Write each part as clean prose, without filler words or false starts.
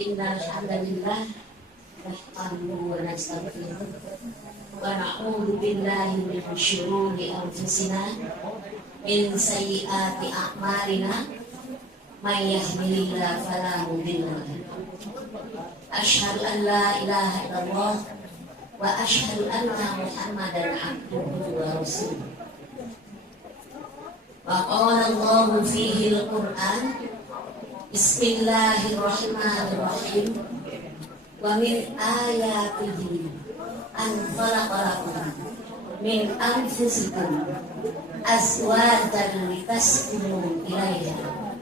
Innal hamdalillah nahmaduhu wa nasta'inuhu wa na'udzu billahi min syururi anfusina min sayyiati a'malina may yahdihillahu fala mudilla lahu asyhadu an la ilaha illallah wa asyhadu anna muhammadan abduhu wa rasuluh. Wa qala Allahu fihi al-Qur'an Bismillahirrahmanirrahim. Wa min ayatihi an khalaqalakum min anfusikum azwajan litaskunu ilaiha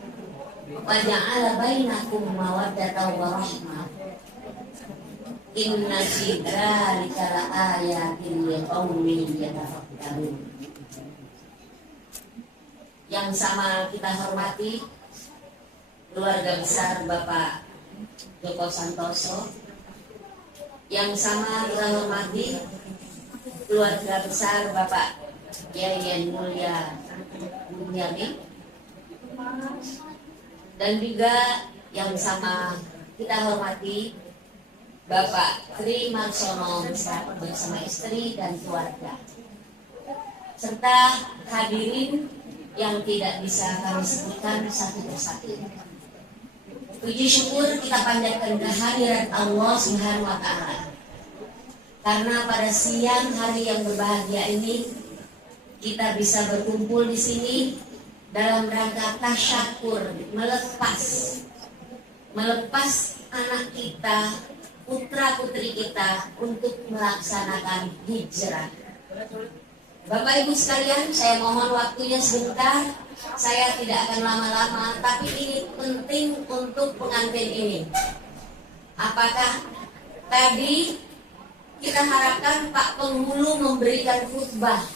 wa ja'ala bainakum mawaddatan wa rahmah. Inna fi dzalika laayatin liqaumin yatafakkarun. Yang sama kita hormati keluarga besar Bapak Joko Santoso, yang sama kita hormati keluarga besar Bapak Yayan Mulia Bunyami, dan juga yang sama kita hormati Bapak Tri Marsono bersama istri dan keluarga, serta hadirin yang tidak bisa kami sebutkan satu persatu. Puji syukur kita panjatkan kehadirat Allah Subhanahu wa Ta'ala, karena pada siang hari yang berbahagia ini kita bisa berkumpul di sini dalam rangka tasyakur, melepas anak kita, putra putri kita untuk melaksanakan hijrah. Bapak Ibu sekalian, saya mohon waktunya sebentar. Saya tidak akan lama-lama, tapi ini penting untuk pengantin ini. Apakah tadi kita harapkan Pak Penghulu memberikan khutbah,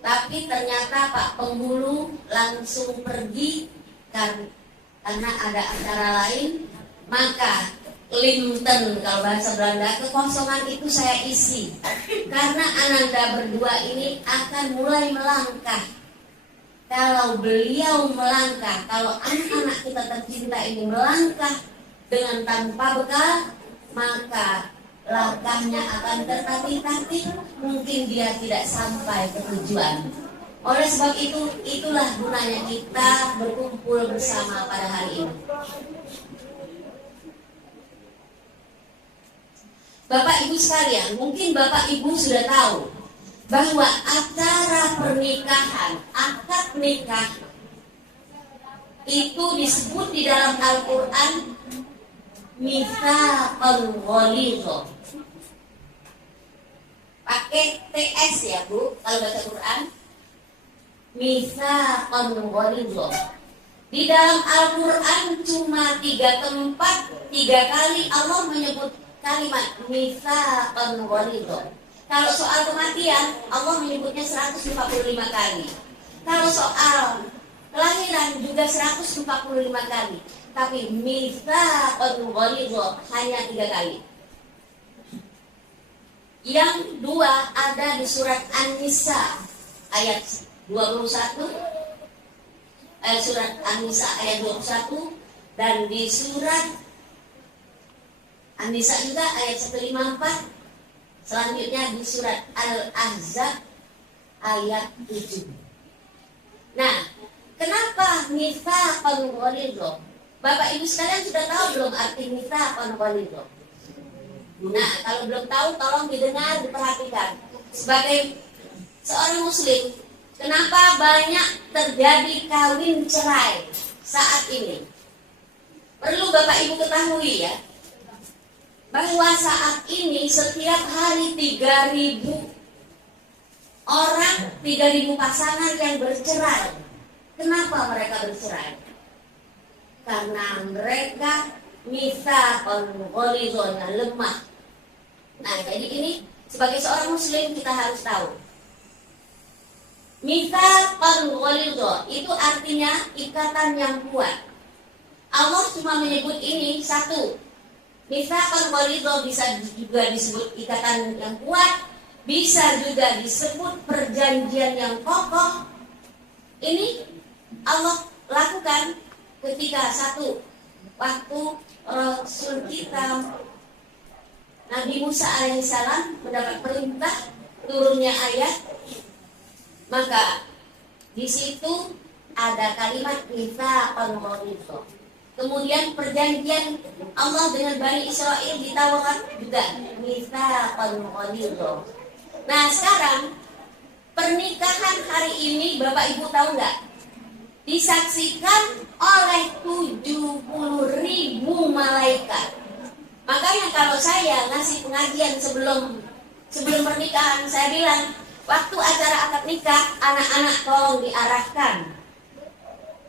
tapi ternyata Pak Penghulu langsung pergi karena ada acara lain. Maka Limten, kalau bahasa Belanda, kekosongan itu saya isi, karena Ananda berdua ini akan mulai melangkah. Kalau beliau melangkah, kalau anak-anak kita tercinta ini melangkah dengan tanpa bekal, maka langkahnya akan tertatih-tatih, mungkin dia tidak sampai ke tujuan. Oleh sebab itu, itulah gunanya kita berkumpul bersama pada hari ini. Bapak Ibu sekalian, mungkin Bapak Ibu sudah tahu bahwa acara pernikahan, akad nikah itu disebut di dalam Al-Quran mitsaqan ghalidha. Pakai TS ya Bu, kalau baca Quran. Mitsaqan ghalidha. Di dalam Al-Quran cuma 3 tempat, 3 kali Allah menyebut kalimat mitsaqan ghalidha. Kalau soal kematian, Allah menyebutnya 145 kali. Kalau soal kelahiran juga 145 kali. Tapi mitsaqan ghalidha hanya 3 kali. Yang 2 ada di surat An-Nisa ayat 21. Surat An-Nisa ayat 21, dan di surat An-Nisa juga ayat 154. Selanjutnya di surat Al-Ahzab ayat 7. Nah, kenapa mitsaqan ghalidha? Bapak Ibu sekalian sudah tahu belum arti mitsaqan ghalidha? Nah, kalau belum tahu tolong didengar, diperhatikan. Sebagai seorang muslim, kenapa banyak terjadi kawin cerai saat ini? Perlu Bapak Ibu ketahui ya, bahwa saat ini setiap hari 3.000 orang, 3.000 pasangan yang bercerai. Kenapa mereka bercerai? Karena mereka mitsaqan ghalidha, lemah. Nah, jadi ini sebagai seorang muslim kita harus tahu. Mitsaqan ghalidha itu artinya ikatan yang kuat. Allah cuma menyebut ini satu. Mitsaqan ghalidha bisa juga disebut ikatan yang kuat, bisa juga disebut perjanjian yang kokoh. Ini Allah lakukan ketika satu, waktu Rasul kita Nabi Musa alaihissalam mendapat perintah turunnya ayat, maka di situ ada kalimat mitsaqan ghalidha. Kemudian perjanjian Allah dengan Bani Israel di Taurat juga mitsaqan ghalidha. Nah sekarang pernikahan hari ini Bapak Ibu tahu nggak? Disaksikan oleh 70.000 malaikat. Makanya kalau saya ngasih pengajian sebelum pernikahan, saya bilang waktu acara akad nikah, anak-anak tolong diarahkan,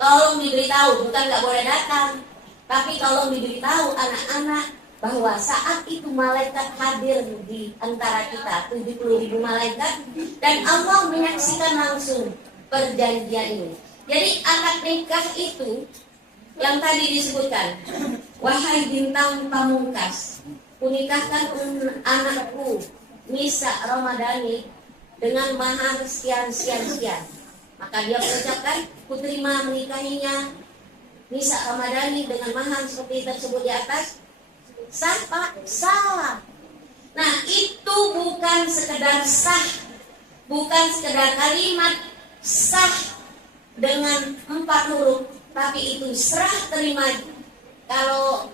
tolong diberitahu, bukan nggak boleh datang, tapi tolong diberitahu anak-anak bahwa saat itu malaikat hadir di antara kita, 70.000 malaikat, dan Allah menyaksikan langsung perjanjian ini. Jadi akad nikah itu yang tadi disebutkan, wahai bintang pamungkas, kunikahkan anakku Nisa Ramadhani dengan mahar sekian. Maka dia mengucapkan, kuterima menikahinya Nisa Ramadhani dengan mahar seperti tersebut di atas. Sah Pak? Salah. Nah itu bukan sekedar sah, bukan sekedar kalimat sah dengan 4 huruf, tapi itu serah terima. Kalau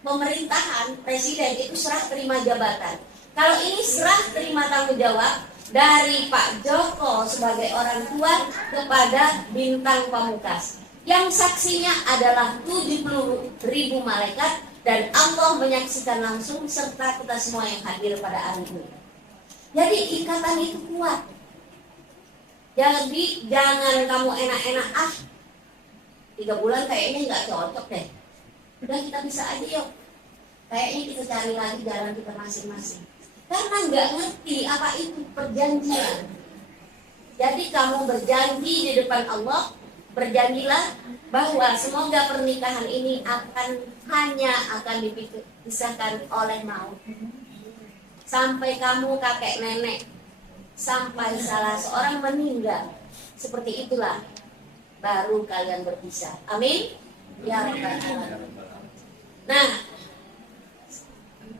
pemerintahan presiden itu serah terima jabatan. Kalau ini serah terima tanggung jawab dari Pak Joko sebagai orang tua kepada bintang pamungkas, yang saksinya adalah 70.000 malaikat dan Allah menyaksikan langsung serta kita semua yang hadir pada hari ini. Jadi ikatan itu kuat. Jadi jangan kamu enak-enak 3 bulan kayaknya nggak cocok deh. Udah kita bisa aja yuk. Kayaknya kita cari lagi jalan kita masing-masing. Karena nggak ngerti apa itu perjanjian. Jadi kamu berjanji di depan Allah, berjanjilah bahwa semoga pernikahan ini akan dipisahkan oleh maut. Sampai kamu kakek nenek, sampai salah seorang meninggal, seperti itulah baru kalian berpisah. Amin ya rabbal alamin. Nah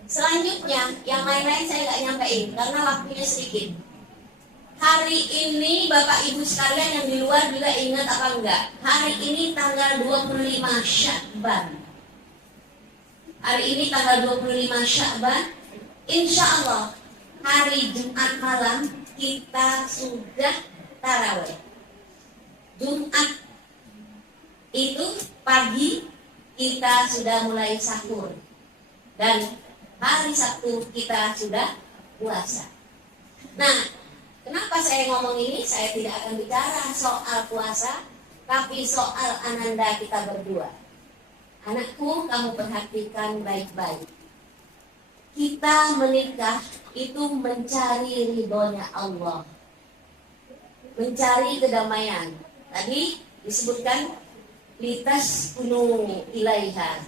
selanjutnya yang lain-lain saya nggak nyampein karena waktunya sedikit. Hari ini Bapak Ibu sekalian yang di luar juga ingat apa enggak? Hari ini tanggal 25 Sya'ban. Hari ini tanggal 25 Sya'ban. Insya Allah hari Jumat malam kita sudah tarawih. Jumat itu pagi kita sudah mulai sahur. Dan hari Sabtu kita sudah puasa. Nah, kenapa saya ngomong ini? Saya tidak akan bicara soal puasa, tapi soal ananda kita berdua. Anakku, kamu perhatikan baik-baik. Kita menikah itu mencari ridhonya Allah, mencari kedamaian. Tadi disebutkan litas kunu ilaiha,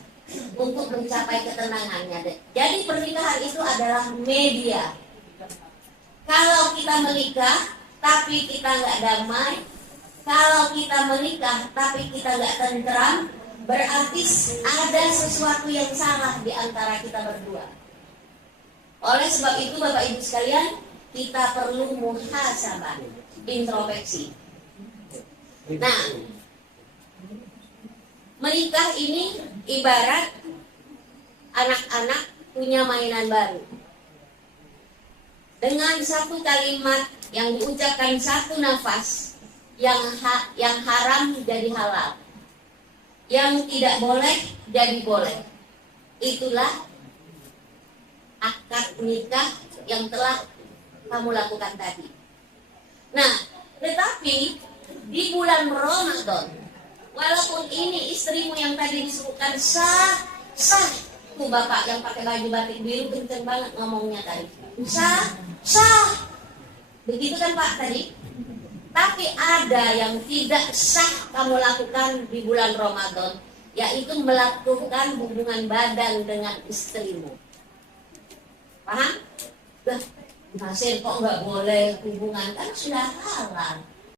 untuk mencapai ketenangannya. Jadi pernikahan itu adalah media. Kalau kita menikah tapi kita nggak damai, kalau kita menikah tapi kita nggak tentram, berarti ada sesuatu yang salah di antara kita berdua. Oleh sebab itu Bapak Ibu sekalian, kita perlu muhasabah, introspeksi. Nah, menikah ini ibarat anak-anak punya mainan baru. Dengan satu kalimat yang diucapkan satu nafas, yang haram jadi halal, yang tidak boleh jadi boleh. Itulah akad nikah yang telah kamu lakukan tadi. Nah, tetapi di bulan Ramadan, walaupun ini istrimu yang tadi disebutkan sah, tuh bapak yang pakai baju batik biru kenceng banget ngomongnya tadi, sah, begitu kan Pak tadi? Tapi ada yang tidak sah kamu lakukan di bulan Ramadan, yaitu melakukan hubungan badan dengan istrimu. Paham? Nasir kok nggak boleh hubungan, kan sudah halal.